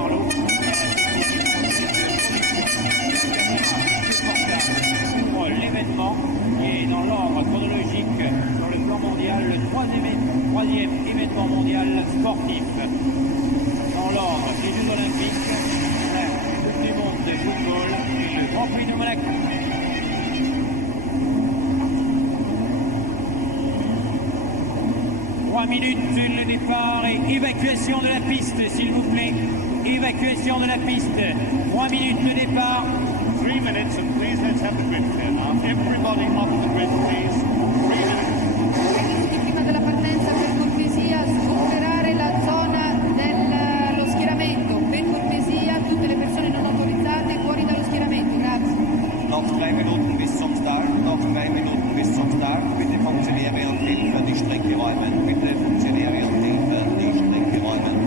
Carlo. Pour l'événement qui est dans l'ordre chronologique sur le plan mondial, le troisième événement mondial sportif. Dans l'ordre des Jeux Olympiques, la Coupe du Monde de football et le Grand Prix de Monaco. Minutes, le départ et évacuation de la piste, s'il vous plaît. Évacuation de la piste. 3 minutes le départ. 3 minutes and please let's have the grid clear now. Everybody off the grid, please. 3 minutes. Prima della partenza, per cortesia, superare la zona dello schieramento. Per cortesia, tutte le persone non autorizzate fuori dallo schieramento. Grazie. Nog 2 Minuten bis zum Start. Noch 2 Minuten bis zum Start. Bitte Funktionäre und Hilfe die Strecke räumen. Bitte Funktionäre und Hilfe die Strecke räumen.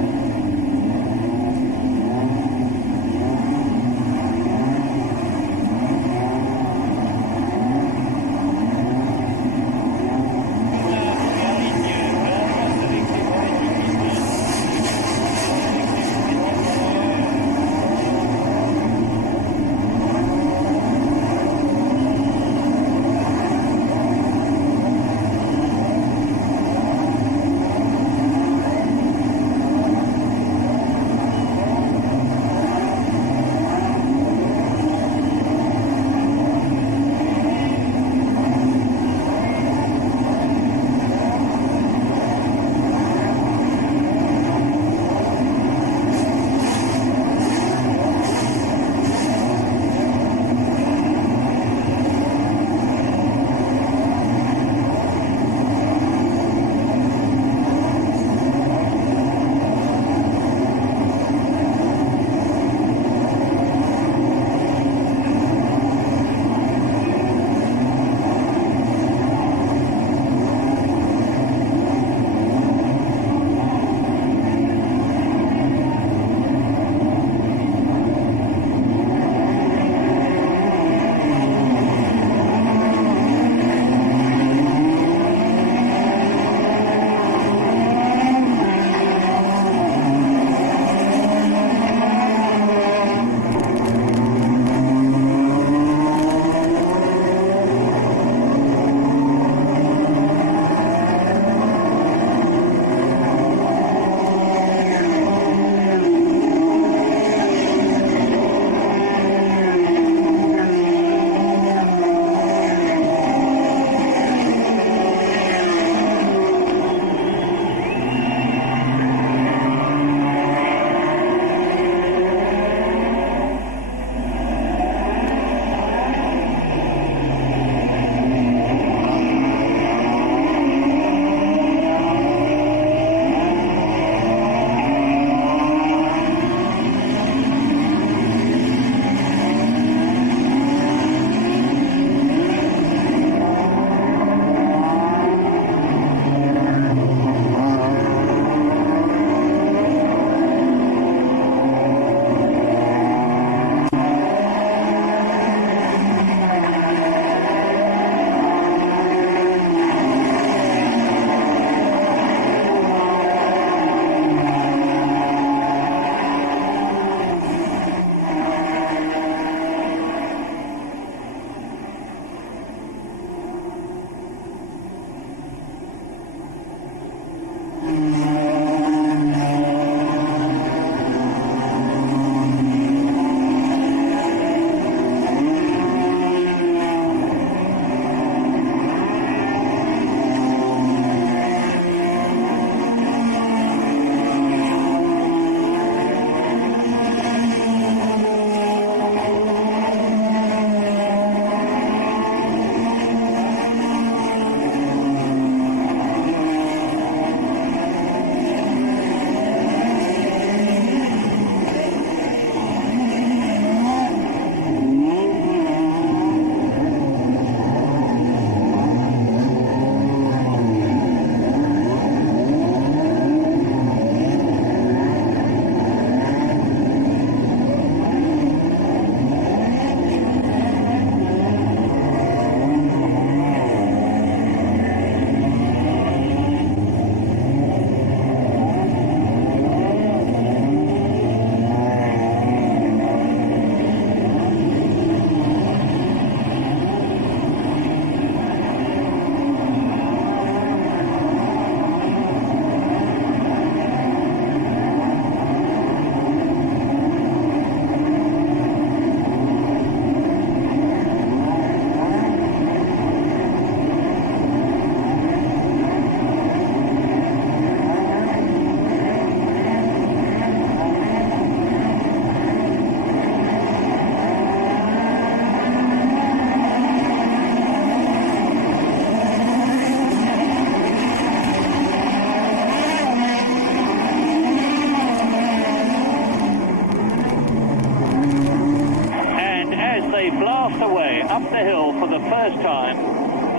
the hill for the first time.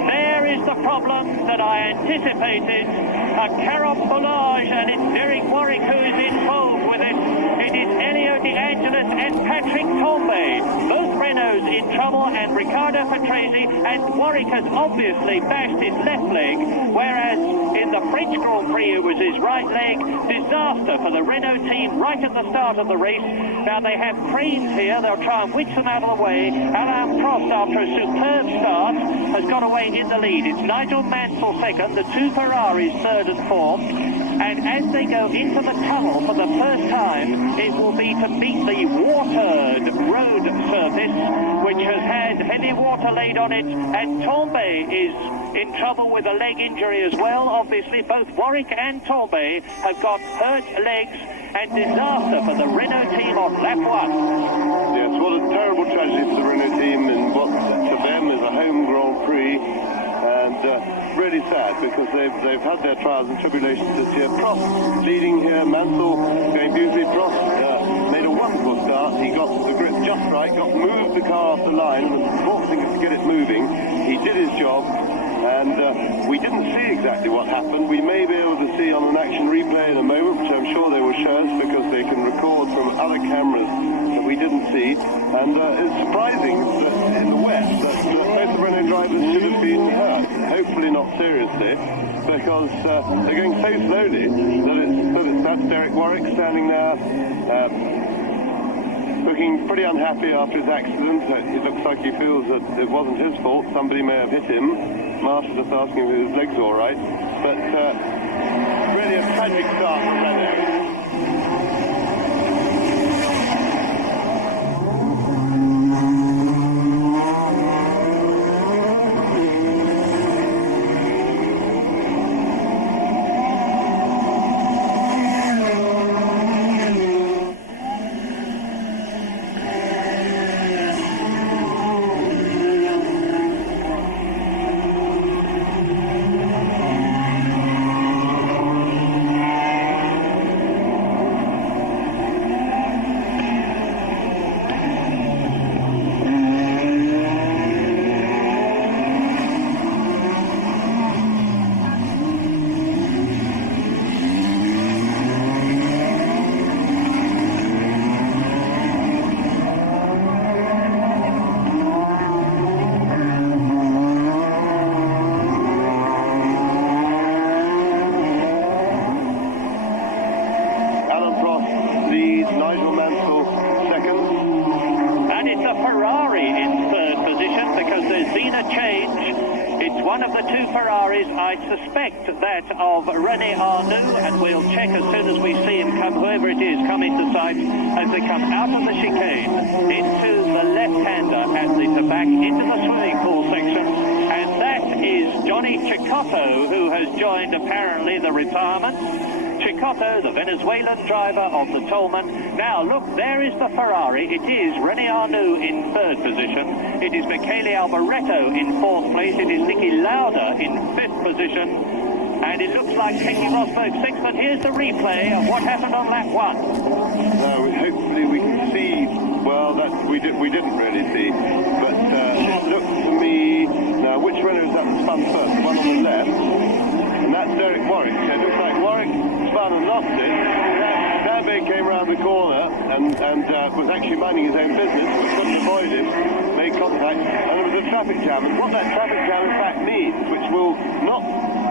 There is the problem that I anticipated, a carambolage, and it's Derek Warwick who is involved with it. It is Elio De Angelis and Patrick Tambay, both Renaults in trouble, and Riccardo Patrese, and Warwick has obviously bashed his left leg, whereas in the French Grand Prix it was his right leg. Disaster for the Renault team right at the start of the race. Now they have cranes here, they'll try and winch them out of the way. Alain Prost, after a superb start, has got away in the lead. It's Nigel Mansell second, the two Ferraris third and fourth. And as they go into the tunnel for the first time, it will be to meet the watered road surface, which has had heavy water laid on it, and Tambay is in trouble with a leg injury as well. Obviously, both Warwick and Tambay have got hurt legs, and disaster for the Renault team on lap one. Yes, what a terrible tragedy for the Renault team in what for them is a home Grand Prix, and really sad because they've had their trials and tribulations this year. Prost leading here, Mansell going beautifully. Prost made a wonderful start. He got the grip just right, moved the car off the line, and the important thing is to get it moving. He did his job. And we didn't see exactly what happened. We may be able to see on an action replay in a moment, which I'm sure they will show us because they can record from other cameras that we didn't see. And it's surprising that in the West that both the Renault drivers should have been hurt. Hopefully not seriously, because they're going so slowly that that's Derek Warwick standing there. Looking pretty unhappy after his accident. It looks like he feels that it wasn't his fault. Somebody may have hit him. Marshall just asking if his legs are all right. But really a tragic start for Renault. Nigel Mansell second. And it's a Ferrari in third position because there's been a change. It's one of the two Ferraris. I suspect that of René Arnoux, and we'll check as soon as we see him come, whoever it is, come into sight as they come out of the chicane into the left-hander at the back into the swimming pool section. And that is Johnny Cecotto, who has joined apparently the retirement. Cecotto, the Venezuelan driver of the Tolman. Now, look, there is the Ferrari. It is René Arnoux in third position. It is Michele Alboreto in fourth place. It is Niki Lauda in fifth position. And it looks like Keke Rosberg sixth. And here's the replay of what happened on lap one. No, hopefully we can see. Well, that we didn't really see. But it looks to me. Now, which runner is that spun first? The one on the left. And that's Derek Warwick. So it looks like Warwick spun and lost it. Tambay came round the corner and was actually minding his own business, but couldn't avoid him, made contact, and there was a traffic jam. And what that traffic jam in fact means, which will not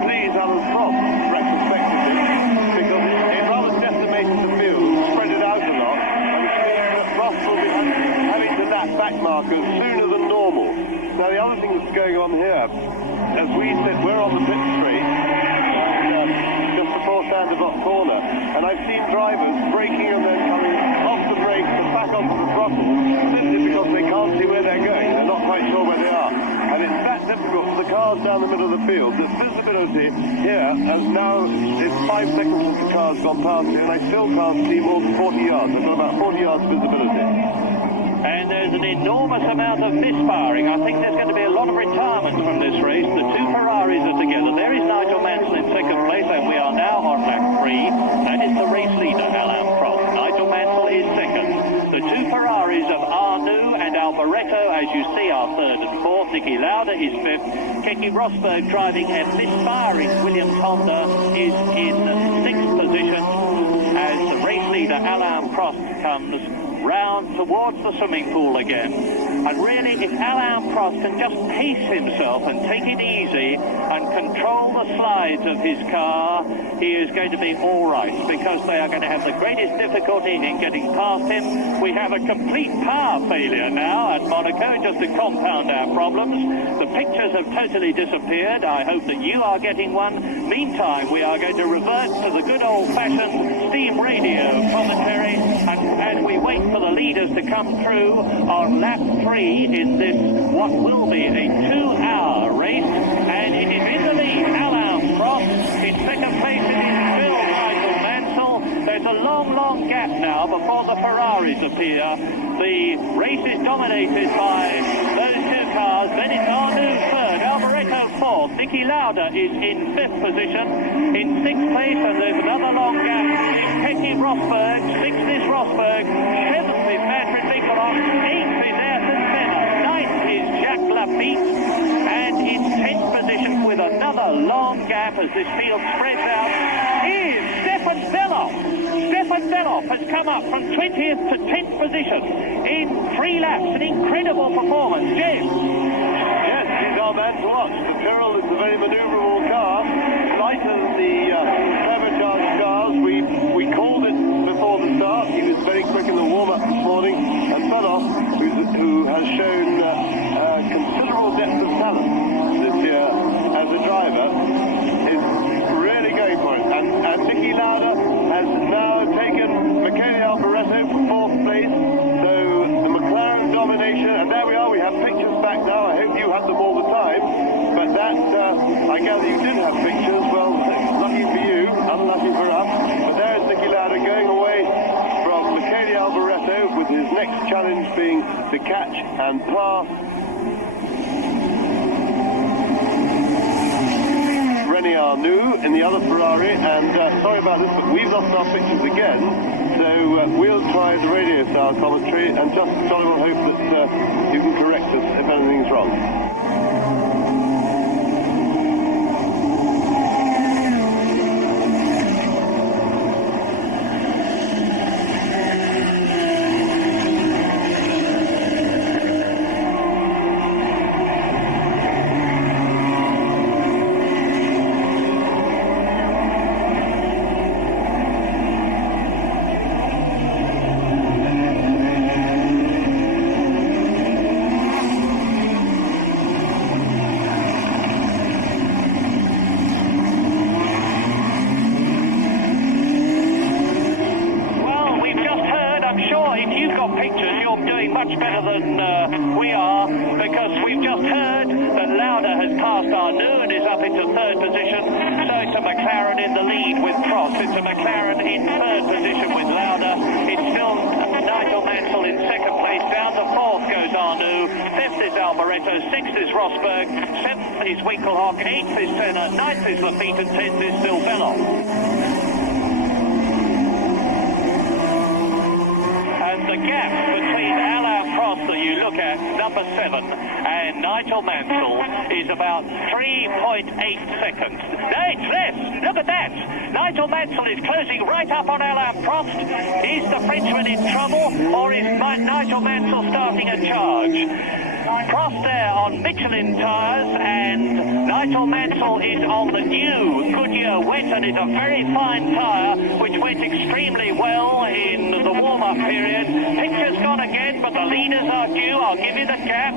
please Alain Prost retrospectively, because it rather decimated the field and spread it out a lot, and it means that Prost will be having to lap back markers sooner than normal. Now the other thing that's going on here, as we said, we're on the pit straight, just before Sandervoort corner, and I've seen drivers braking and then coming off the brakes and back onto the throttle simply because they can't see where they're going. They're not quite sure where they are. And it's that difficult for the cars down the middle of the field. The visibility here has now, it's 5 seconds since the car's gone past here, and I still can't see more than 40 yards. I've got about 40 yards visibility. And there's an enormous amount of misfiring. I think there's going to be a lot of retirements from this race. The two Ferraris are together. There is Nigel Mansell in second place, and we are now on lap 3. That is the race leader, Alain Prost. Nigel Mansell is second. The two Ferraris of Arnoux and Alboreto, as you see, are third and fourth. Niki Lauda is fifth. Keke Rosberg, driving a misfiring Williams Honda, is in sixth position as the race leader Alain Prost comes round towards the swimming pool again. And really, if Alain Prost can just pace himself and take it easy and control the slides of his car, he is going to be all right, because they are going to have the greatest difficulty in getting past him. We have a complete power failure now at Monaco, just to compound our problems. The pictures have totally disappeared. I hope that you are getting one. Meantime, we are going to revert to the good old-fashioned steam radio commentary, and as we wait for the leaders to come through on lap 3 in this, what will be a 2-hour race, and it is in the lead, Alain Prost. In second place it is Phil Nigel Mansell. There's a long gap now before the Ferraris appear. The race is dominated by those two cars. Then it's Arnoux third, Alboreto fourth, Niki Lauda is in fifth position. In sixth place, and there's another long gap, is Keke Rosberg. Sixth is Rosberg, seventh is Manfred Winkelhoff, eighth is Ayrton Senna, ninth is Jacques Lafitte, and in 10th position with another long gap as this field spreads out is Stefan Bellof. Stefan Bellof has come up from 20th to 10th position in 3 laps. An incredible performance. James. Yes, he's our man to watch. The Tyrrell is a very manoeuvrable car, lighter than the turbocharged cars. We called it before the start. He was very quick in the warm-up this morning. And Bellof, who has shown considerable depth of talent this year as a driver, is really going for it. And Niki Lauda has now taken Michele Alboreto for 4th place. So the McLaren domination, and there we are. We have pictures back now. I hope you have them all the time. But that, I gather you did have pictures. Well, lucky for you, unlucky for us. But there is Niki Lauda going away from Michele Alboreto, with his next challenge being to catch and pass René Arnoux in the other Ferrari. And sorry about this, but we've lost our pictures again. So we'll try the radio style commentary, and just jolly well hope that you can correct us if anything's wrong. Eighth is Senna, ninth is Lafitte, and 10th is still Bellof. And the gap between Alain Prost that you look at, number 7, and Nigel Mansell is about 3.8 seconds. No, it's less. Look at that. Nigel Mansell is closing right up on Alain Prost. Is the Frenchman in trouble, or is Nigel Mansell starting a charge? Prost there on Michelin tyres, and Nigel Mansell is on the new Goodyear wet, and it's a very fine tyre which went extremely well in the warm-up period. Picture's gone again, but the leaders are due. I'll give you the gap.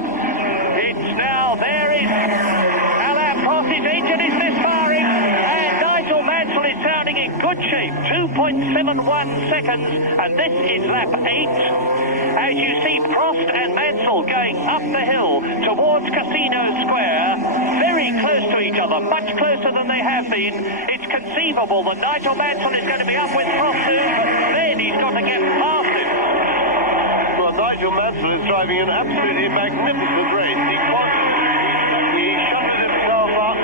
It's now, there is Alain Prost. His engine is misfiring, and Nigel Mansell is sounding in good shape. 2.71 seconds, and this is lap 8. As you see Prost and Mansell going up the hill towards Casino Square, very close to each other, much closer than they have been. It's conceivable that Nigel Mansell is going to be up with Prost soon, but then he's got to get past him. Well, Nigel Mansell is driving an absolutely magnificent race. He shuttered himself up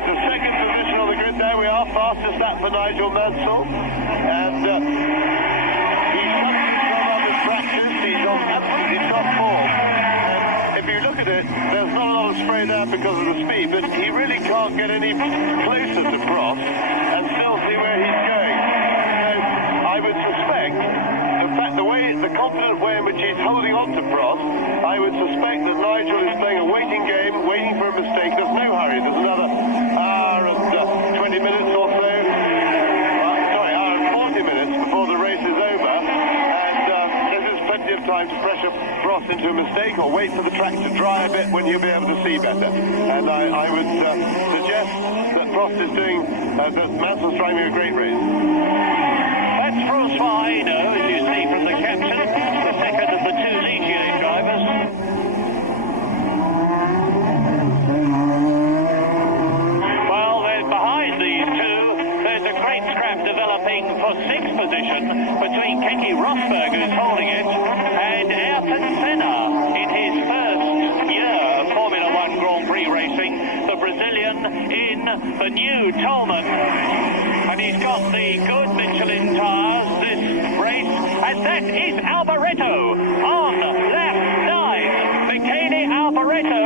onto second position on the grid. There we are, fastest lap for Nigel Mansell. And he shuttered himself up his practice. at it, there's not a lot of spray there because of the speed, but he really can't get any closer to Prost and still see where he's going. So I would suspect, in fact, the confident way in which he's holding on to Prost, I would suspect that Nigel is playing a waiting game, waiting for a mistake. There's no hurry. There's another hour and 20 minutes or so. Hour and 40 minutes before the race is over. Plenty of time to pressure Prost into a mistake or wait for the track to dry a bit when he'll be able to see better. And I would suggest that Prost is doing, that Mansell's driving a great race. That's Francois, as you see from the caption, the second of the two Ligier drivers. Well, behind these two, there's a great scrap developing for sixth position between Jacky Rosberg, who's holding it, and Ayrton Senna in his first year of Formula One Grand Prix racing, the Brazilian in the new Tolman. And he's got the good Michelin tyres this race, and that is Alboreto on lap 9. Michele Alboreto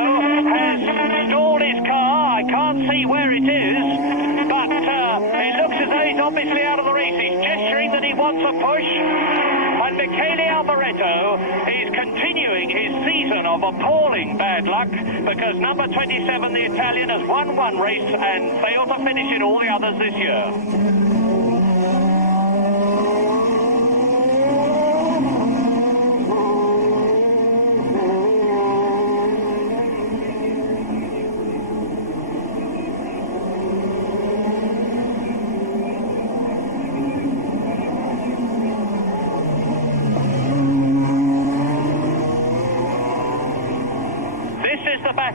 has stalled his car. I can't see where it is, but it looks as though he's obviously out of the race. He's gesturing that he wants a push. And Michele Alboreto is continuing his season of appalling bad luck because number 27, the Italian, has won one race and failed to finish in all the others this year.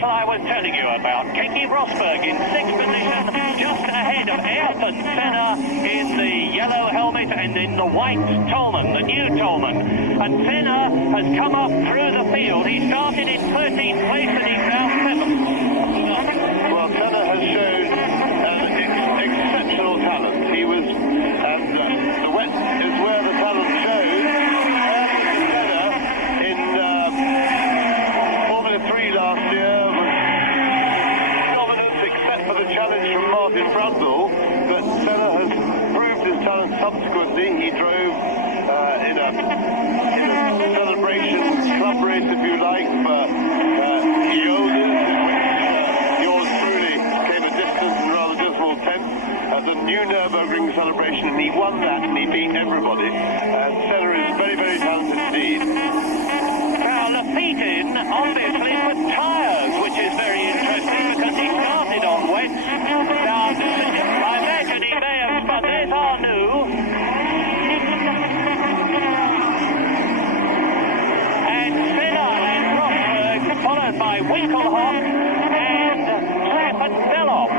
I was telling you about. Jacky Rosberg in sixth position, just ahead of Ayrton Senna in the yellow helmet and in the white Tolman, the new Tolman. And Senna has come up through the field. He started in 13th place and he's now 7th. Well, Senna has shown exceptional talent. He was, the wet is where the talent shows. Senna in Formula 3 last year, challenge from Martin Brundle, but Senna has proved his talent subsequently. He drove in a celebration club race, if you like, for Ionas, yours truly came a distant and rather dismal 10th at the new Nürburgring celebration, and he won that and he beat everybody. And Senna is very, very talented indeed. Now, Lafitte obviously with tyres, which is very interesting because he started on wets. Now, I imagine he may have, but there's Arnoux. And Senna and Rosberg, followed by Winkelhock and Treppenbeloff,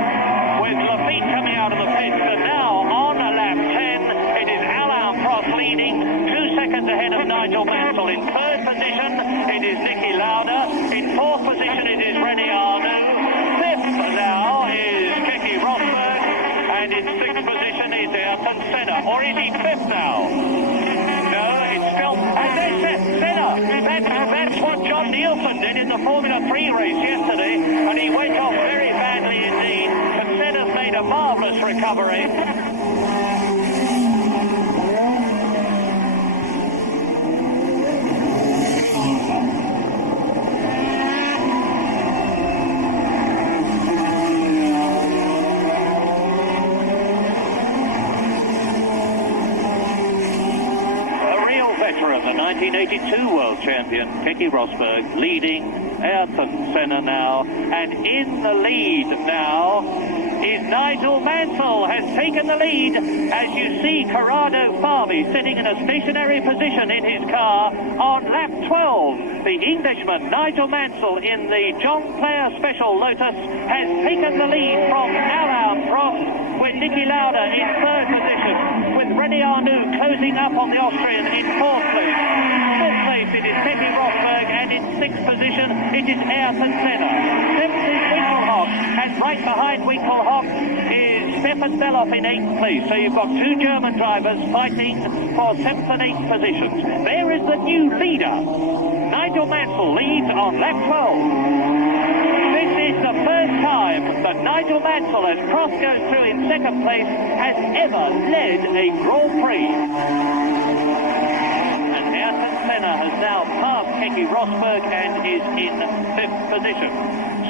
with Lafitte coming out of the pits. And now, on lap 10, it is Alain Prost leading, 2 seconds ahead of Nigel Mansell. In third position, it is Niki Lauda. In fourth position, it is René Arnoux. Fifth now is Jacky Rosberg. And in sixth position is Ayrton Senna. Or is he fifth now? No, it's still... And there's Senna. That's what John Nielsen did in the Formula 3 race yesterday. And he went off very badly indeed. But Senna's made a marvellous recovery. The 1982 world champion, Jacky Rosberg, leading Ayrton Senna now. And in the lead now is Nigel Mansell, has taken the lead. As you see, Corrado Farmi sitting in a stationary position in his car on lap 12. The Englishman, Nigel Mansell, in the John Player Special Lotus, has taken the lead from Alain Prost, with Niki Lauda in third position, with René Arnoux closing up on the Austrian in fourth place. Fifth place it is Jacky Rosberg, and in sixth position it is Ayrton Senna. Seventh is Winkelhock, and right behind Winkelhock is Stefan Beloff in eighth place. So you've got two German drivers fighting for seventh and eighth positions. There is the new leader. Nigel Nigel Mansell leads on lap 12. This is the first time that Nigel Mansell, as Prost goes through in second place, has ever led a Grand Prix. And Ayrton Senna has now passed Jacky Rosberg and is in 5th position.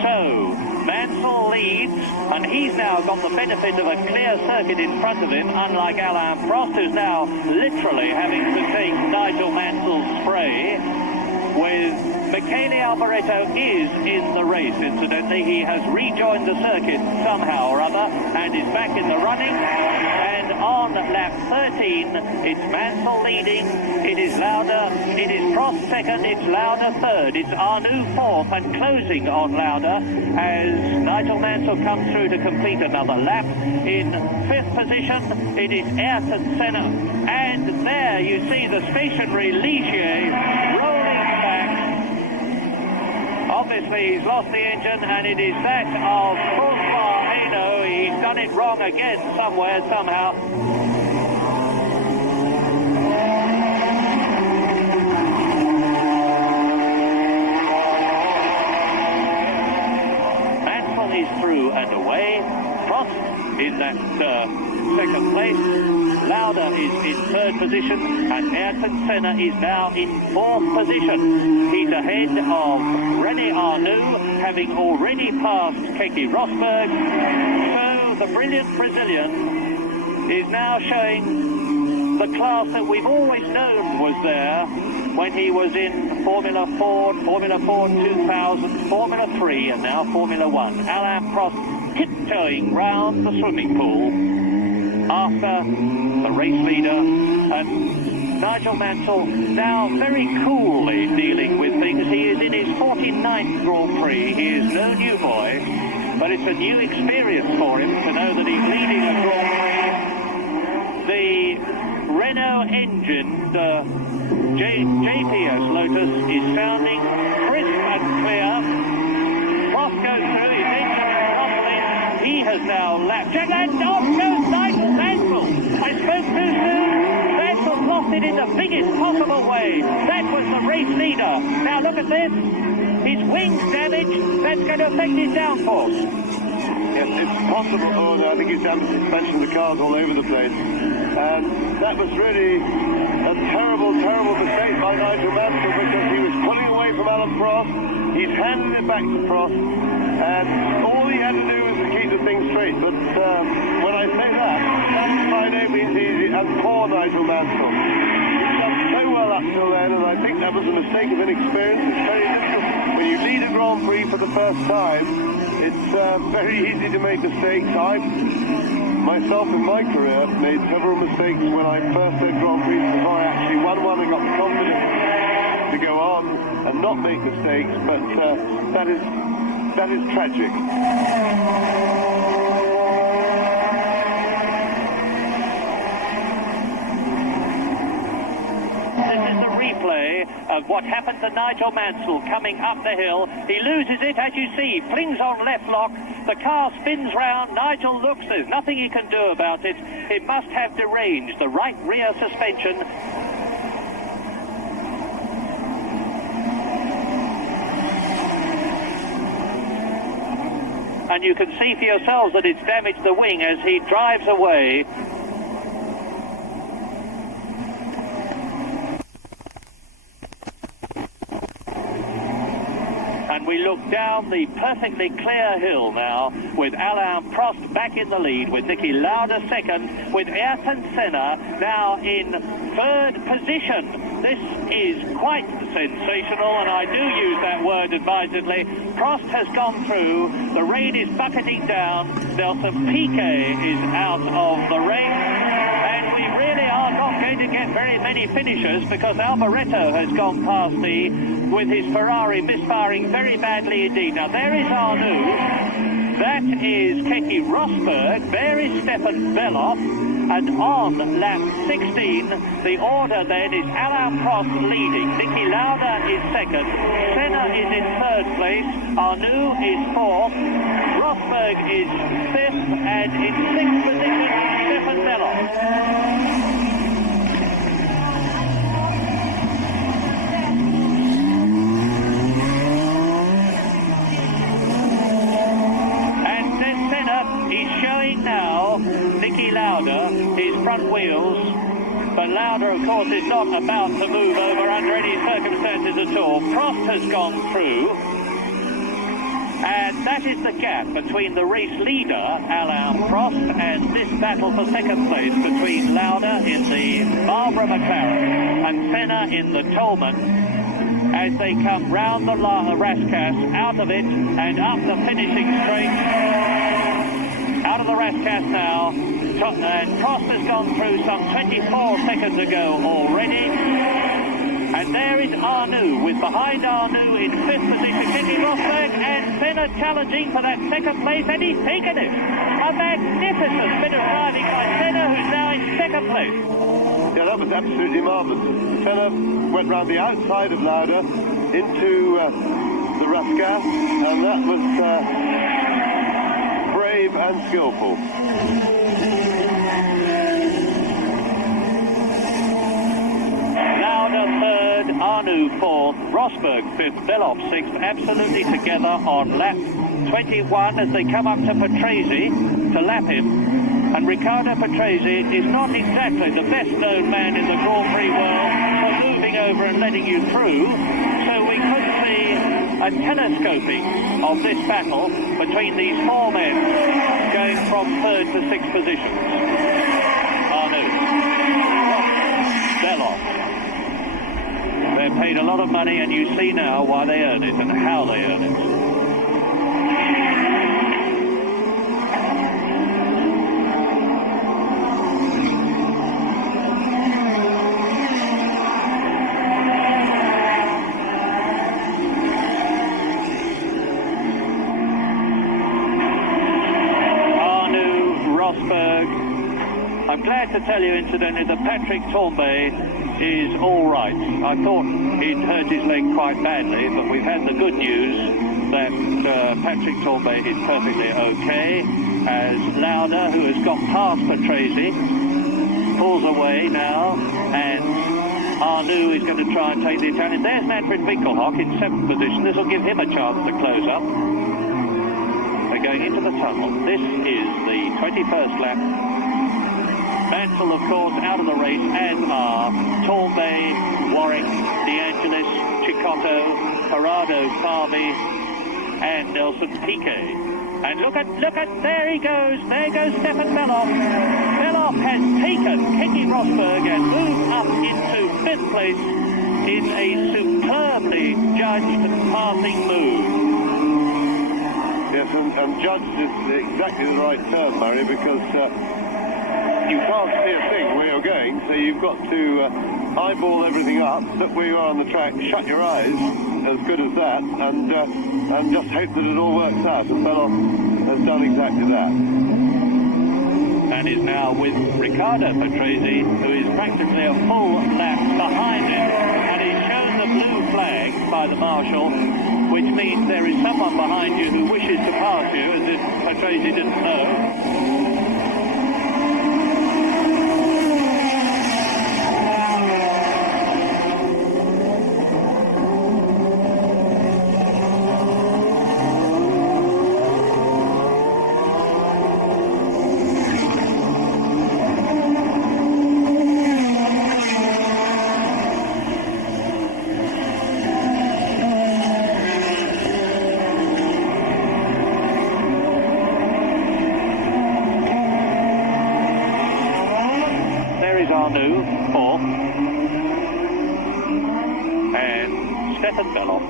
So, Mansell leads, and he's now got the benefit of a clear circuit in front of him, unlike Alain Prost, who's now literally having to take Nigel Mansell's spray. With Michele Alboreto is in the race, incidentally. He has rejoined the circuit somehow or other and is back in the running. And on lap 13, it's Mansell leading. It is Lauda. It is Prost second. It's Lauda third. It's Arnoux fourth and closing on Lauda as Nigel Mansell comes through to complete another lap. In 5th position, it is Ayrton Senna. And there you see the stationary Ligier rolling back. Obviously, he's lost the engine, and it is that of Francois Hainaut. He's done it wrong again somewhere, somehow. Mansell is through and away. Prost in that second place. Lauda is in 3rd position, and Ayrton Senna is now in 4th position. He's ahead of René Arnoux, having already passed Jacky Rosberg. So the brilliant Brazilian is now showing the class that we've always known was there when he was in Formula Ford, Formula Ford 2000, Formula 3, and now Formula 1. Alain Prost tiptoeing round the swimming pool after the race leader, and Nigel Mansell now very coolly dealing with things. He is in his 49th Grand Prix. He is no new boy, but it's a new experience for him to know that he's leading a Grand Prix. The Renault engine, the JPS Lotus, is sounding crisp and clear. Prost goes through, his engine is rumbling. He has now lapped, and off goes Nigel Mansell. I spoke too soon. Mansell lost it in the biggest possible way. That was the race leader. Now look at this. His wing's damaged. That's going to affect his downforce. Yes, it's possible. Oh, I think he's damaged the suspension. The car's all over the place. And that was really a terrible, terrible mistake by Nigel Mansell because he was pulling away from Alain Prost. He's handed it back to Prost. And all he had to do was to keep the thing straight. But when I say that by no means easy. And poor Nigel Mansell. He's done so well up till then, and I think that was a mistake of inexperience. It's very difficult. When you lead a Grand Prix for the first time, it's very easy to make mistakes. I, myself in my career, made several mistakes when I first led Grand Prix before I actually won one and got the confidence to go on and not make mistakes. But that is tragic. Replay of what happened to Nigel Mansell coming up the hill. He loses it, as you see, flings on left lock, the car spins round, Nigel looks, there's nothing he can do about it. It must have deranged the right rear suspension. And you can see for yourselves that it's damaged the wing as he drives away. And we look down the perfectly clear hill now with Alain Prost back in the lead, with Niki Lauda second, with Ayrton Senna now in 3rd position. This is quite sensational, and I do use that word advisedly. Prost has gone through, the rain is bucketing down, Nelson Piquet is out of the race. We really are not going to get very many finishers because Alboreto has gone past with his Ferrari misfiring very badly indeed. Now there is Arnoux, that is Jacky Rosberg, there is Stefan Beloff, and on lap 16 the order then is Alain Prost leading, Niki Lauda is second, Senna is in 3rd place, Arnoux is 4th, Rosberg is 5th, and in 6th position Stefan Beloff. course, is not about to move over under any circumstances at all. Prost has gone through. And that is the gap between the race leader, Alain Prost, and this battle for second place between Lauda in the Marlboro McLaren and Senna in the Tolman, as they come round the Rascasse, out of it and up the finishing straight. Out of the Rascasse now, and Prost has gone through some 24 seconds ago already. And there is Arnoux, with behind Arnoux in fifth position, Jacky Rosberg, and Senna challenging for that second place, and he's taken it. A magnificent bit of driving by Senna, who's now in second place. Yeah, that was absolutely marvellous. Senna went round the outside of Lauda into the Rascasse, and that was brave and skillful. Lauda third, Arnoux fourth, Rosberg fifth, Beloff sixth, absolutely together on lap 21 as they come up to Patrese to lap him. And Riccardo Patrese is not exactly the best-known man in the Grand Prix world for moving over and letting you through. So we could see a telescoping of this battle between these four men going from third to sixth positions. Arnoux, Beloff. They're paid a lot of money, and you see now why they earn it and how they earn it. I'm glad to tell you, incidentally, that Patrick Tambay is all right. I thought he'd hurt his leg quite badly, but we've had the good news that Patrick Tambay is perfectly okay, as Lauda, who has got past Patrese, pulls away now, and Arnoux is going to try and take the Italian. There's Manfred Winkelhock in seventh position. This will give him a chance to close up. They're going into the tunnel. This is the 21st lap. Mansell, of course, out of the race, as are Tambay, Warwick, De Angelis, Cicotto, Corrado, Farby, and Nelson Piquet. And look at, there he goes. There goes Stefan Beloff. Beloff has taken Jacky Rosberg and moved up into fifth place in a superbly judged passing move. Yes, and judged is exactly the right term, Murray, because you can't see a thing where you're going, so you've got to eyeball everything up, look where you are on the track, shut your eyes, as good as that, and just hope that it all works out. And Beloff has done exactly that. And is now with Riccardo Patrese, who is practically a full lap behind him, and he's shown the blue flag by the marshal, which means there is someone behind you who wishes to pass you, as if Patrese didn't know.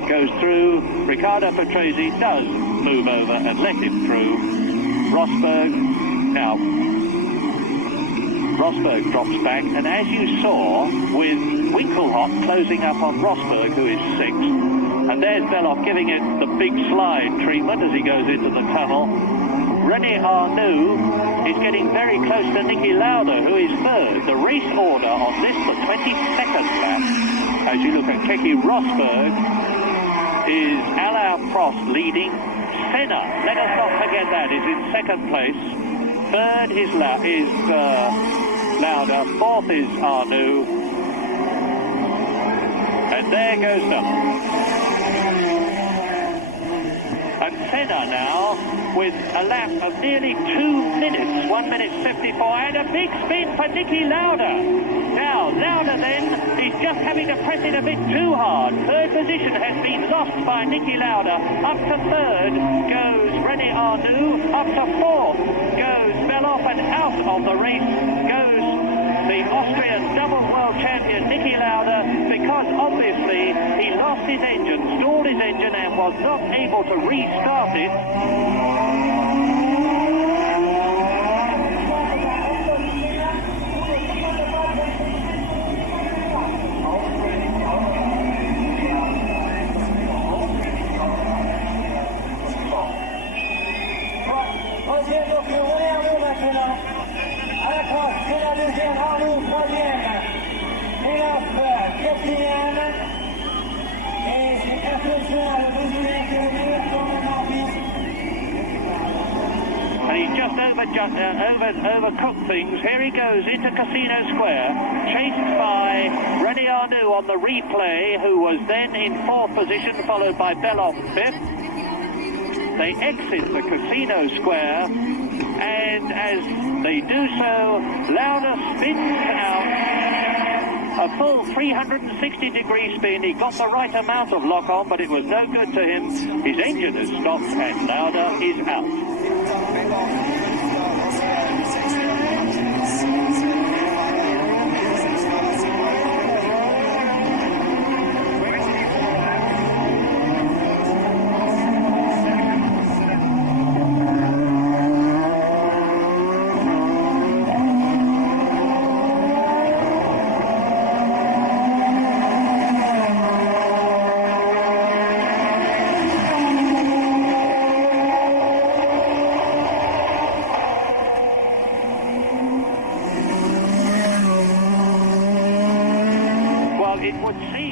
Goes through. Riccardo Patrese does move over and let him through. Rosberg drops back, and as you saw, with Winkelhock closing up on Rosberg, who is sixth, and there's Beloff giving it the big slide treatment as he goes into the tunnel. René Arnoux is getting very close to Niki Lauda, who is third. The race order on this, the 22nd lap, as you look at Jacky Rosberg, is Alain Prost leading. Senna, let us not forget that, is in second place. Third is Lauda. Fourth is Arnoux. And there goes Beloff. And Senna now with a lap of nearly 2 minutes, 1 minute 54, and a big spin for Niki Lauda. Now, Lauda then is just having to press it a bit too hard. Third position has been lost by Niki Lauda. Up to third goes René Arnoux. Up to fourth goes Beloff, and out of the race goes the Austrian double world champion Niki Lauda, because obviously he lost his engine, stalled his engine, and was not able to restart it. And he's just overcooked things. Here he goes into Casino Square, chased by René Arnoux on the replay, who was then in fourth position, followed by Beloff fifth. They exit the Casino Square, and as they do so, Lauda spins out a full 360-degree spin. He got the right amount of lock-on, but it was no good to him. His engine has stopped, and Lauda is out. It would seem